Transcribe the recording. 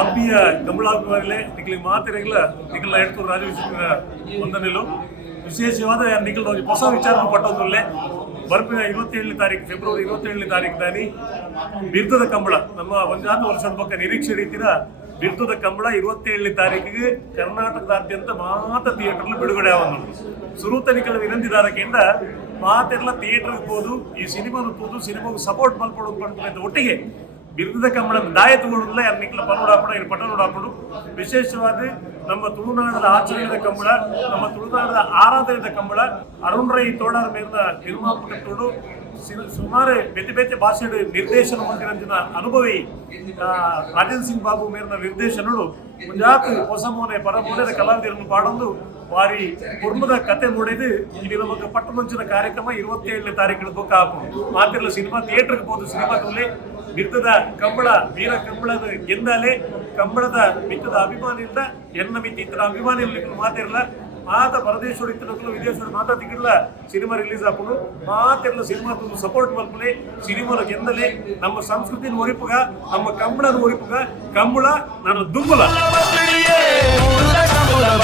ಆತ್ಮೀಯ ಕಮಲಾಭಿಮಾನಿಗಳೇ ನಿಖಿಲ್ ಮಾತಿರಗಿಲ್ಲ ನಿಖಿಲ್ ಎಡ್ತೂರು ರಾಜವಿಶ್ವ ವಂದನೆಲು ವಿಶೇಷವಾದ ನಿಖಿಲ್ ಹೊಸ ವಿಚಾರ ಪಟ್ಟೊಂದಲ್ಲೇ ಬರ್ಪಿನ 27ನೇ ತಾರೀಕು ಫೆಬ್ರವರಿ 27ನೇ ತಾರೀಕು ದಾನಿ ಬಿರುದದ ಕಂಬಳ ನಮ್ಮ ಒಂದಾದ ವರ್ಷದ ಬಗ್ಗೆ ನಿರೀಕ್ಷೆ ರೀತಿಯ ಬಿರುದದ ಕಂಬಳ 27ನೇ ತಾರೀಕಿಗೆ ಕರ್ನಾಟಕದಾದ್ಯಂತ ಮಾತ ಥಿಯೇಟರ್ಲು ಬಿಡುಗಡೆ ಆವನು ಸುರು ತನಿಖೆ ವಿನಂತಿದಾರಕ್ಕಿಂತ ಮಾತೆಲ್ಲ ಥಿಯೇಟರ್ಗೆ ಹೋದು ಈ ಸಿನಿಮಾನು ತೂದು ಸಿನಿಮಾಗೆ ಸಪೋರ್ಟ್ ಮಲ್ಪಡೋದು ಒಟ್ಟಿಗೆ ಬಿರುದದ ಕಂಬಳ ದಾಯ ತಗೊಳ್ಳೋದಿಲ್ಲ ಯಾರು ನಿಖಿಲ ಪನ್ನೋಡಾಪಡ ಇಲ್ಲಿ ಪಟ್ಟ ನೋಡಾಪಡು ವಿಶೇಷವಾದ ನಮ್ಮ ತುಳುನಾಡದ ಆಚರಣೆಯ ಕಂಬಳ ನಮ್ಮ ತುಳುನಾಡದ ಆರಾಧನೆಯ ಕಂಬಳ ಅರುಣ್ ರೈ ತೋಡಾರ ಮೇಲಿನ ನಿರ್ಮಾಪಕ ತೋಡು ಸುಮಾರು ಬೇತೆ ಬೇತೆ ಭಾಷೆ ನಿರ್ದೇಶನ ಹೊಂದಿರಂಜಿನ ಅನುಭವಿ ರಾಜೇಂದ್ರ ಸಿಂಗ್ ಬಾಬು ಮೇಲಿನ ನಿರ್ದೇಶನಗಳು ಮುಂಜಾಕು ಹೊಸ ಮೋನೆ ಪರಮೋನೆದ ಕಲಾವಿದರನ್ನು ಪಾಡೊಂದು ವಾರಿ ಕುಟುಂಬದ ಕತೆ ನೋಡಿದು ಇಲ್ಲಿ ನಮಗೆ ಪಟ್ಟಮಂಚಿನ ಕಾರ್ಯಕ್ರಮ 27ನೇ ತಾರೀಕಿನ ಬುಕ್ ಹಾಕೊಂಡು ಮಾತಿರಲ್ಲ ಸಿನಿಮಾ ಥಿಯೇಟರ್ಗೆ ಹೋದು ಸಿನಿಮಾದಲ್ಲಿ ಬಿತ್ತದ ಕಂಬಳ ವೀರ ಕಂಬಳದ ಗೆಂದಾಲೆ ಕಂಬಳದ ಮಿತ್ತದ ಅಭಿಮಾನಿಯಿಂದ ಎನ್ನ ಮಿತ್ತಿತರ ಅಭಿಮಾನಿಗಳು ಮಾತಿರಲ್ಲ ಮಾತ ಪರದೇಶೋಡು ಇತ್ತನಕ್ಕೂ ವಿದೇಶೋಡು ಮಾತಾಡಿಲ್ಲ ಸಿನಿಮಾ ರಿಲೀಸ್ ಹಾಕೊಂಡು ಮಾತೆಲ್ಲ ಸಿನಿಮಾ ತುಂಬ ಸಪೋರ್ಟ್ ಮಲ್ಪಲೆ ಸಿನಿಮಾದ ಗೆಂದಲೆ ನಮ್ಮ ಸಂಸ್ಕೃತಿನ ಒರಿಪುಗ ನಮ್ಮ ಕಂಬಳದ ಒರಿಪುಗ ಕಂಬಳ ನಾನು ದುಂಬಲ ಕಂಬಳ